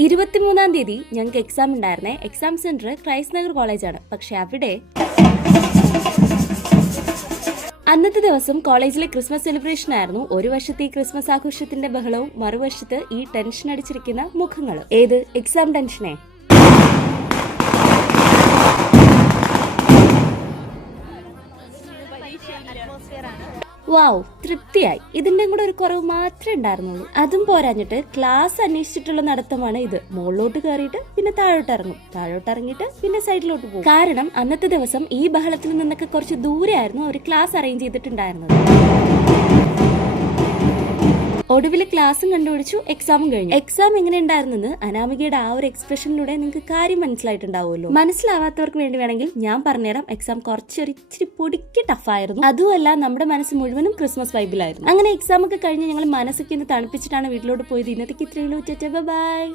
23-ാം തീയതി ഞങ്ങൾക്ക് എക്സാം ഉണ്ടായിരുന്നേ. എക്സാം സെന്റർ ക്രൈസ്റ്റ് നഗർ കോളേജാണ്. പക്ഷെ അവിടെ അന്നത്തെ ദിവസം കോളേജിലെ ക്രിസ്മസ് സെലിബ്രേഷൻ ആയിരുന്നു. ഒരു വശത്ത് ഈ ക്രിസ്മസ് ആഘോഷത്തിന്റെ ബഹളവും മറുവശത്ത് ഈ ടെൻഷൻ അടിച്ചിരിക്കുന്ന മുഖങ്ങളും. ഏത് എക്സാം ടെൻഷനെ. വാവ്, തൃപ്തിയായി. ഇതിന്റെ കൂടെ ഒരു കുറവ് മാത്രമേ ഉണ്ടായിരുന്നുള്ളൂ. അതും പോരാഞ്ഞിട്ട് ക്ലാസ് അന്വേഷിച്ചിട്ടുള്ള നടത്തമാണ് ഇത്. മുകളിലോട്ട് കയറിയിട്ട് പിന്നെ താഴോട്ട് ഇറങ്ങിയിട്ട് പിന്നെ സൈഡിലോട്ട് പോകും. കാരണം അന്നത്തെ ദിവസം ഈ ബഹളത്തിൽ നിന്നൊക്കെ കുറച്ച് ദൂരെയായിരുന്നു അവർ ക്ലാസ് അറേഞ്ച് ചെയ്തിട്ടുണ്ടായിരുന്നത്. ഒടുവിൽ ക്ലാസ്സും കണ്ടുപിടിച്ചു, എക്സാമും കഴിഞ്ഞു. എക്സാം എങ്ങനെ ഉണ്ടായിരുന്നെന്ന് അനാമികയുടെ ആ ഒരു എക്സ്പ്രഷനിലൂടെ നിങ്ങൾക്ക് കാര്യം മനസ്സിലായിട്ടുണ്ടാവുമല്ലോ. മനസ്സിലാവാത്തവർക്ക് വേണ്ടി വേണമെങ്കിൽ ഞാൻ പറഞ്ഞുതരാം. എക്സാം ഇച്ചിരി പൊടിക്ക് ടഫായിരുന്നു. അതുമല്ല, നമ്മുടെ മനസ്സ് മുഴുവനും ക്രിസ്മസ് വൈബിലായിരുന്നു. അങ്ങനെ എക്സാം ഒക്കെ കഴിഞ്ഞ് ഞങ്ങൾ മനസ്സൊക്കെ ഒന്ന് തണുപ്പിച്ചിട്ടാണ് വീട്ടിലോട്ട് പോയത്. ഇന്നത്തേക്ക് ഇത്രയുള്ളൂ. ബൈ.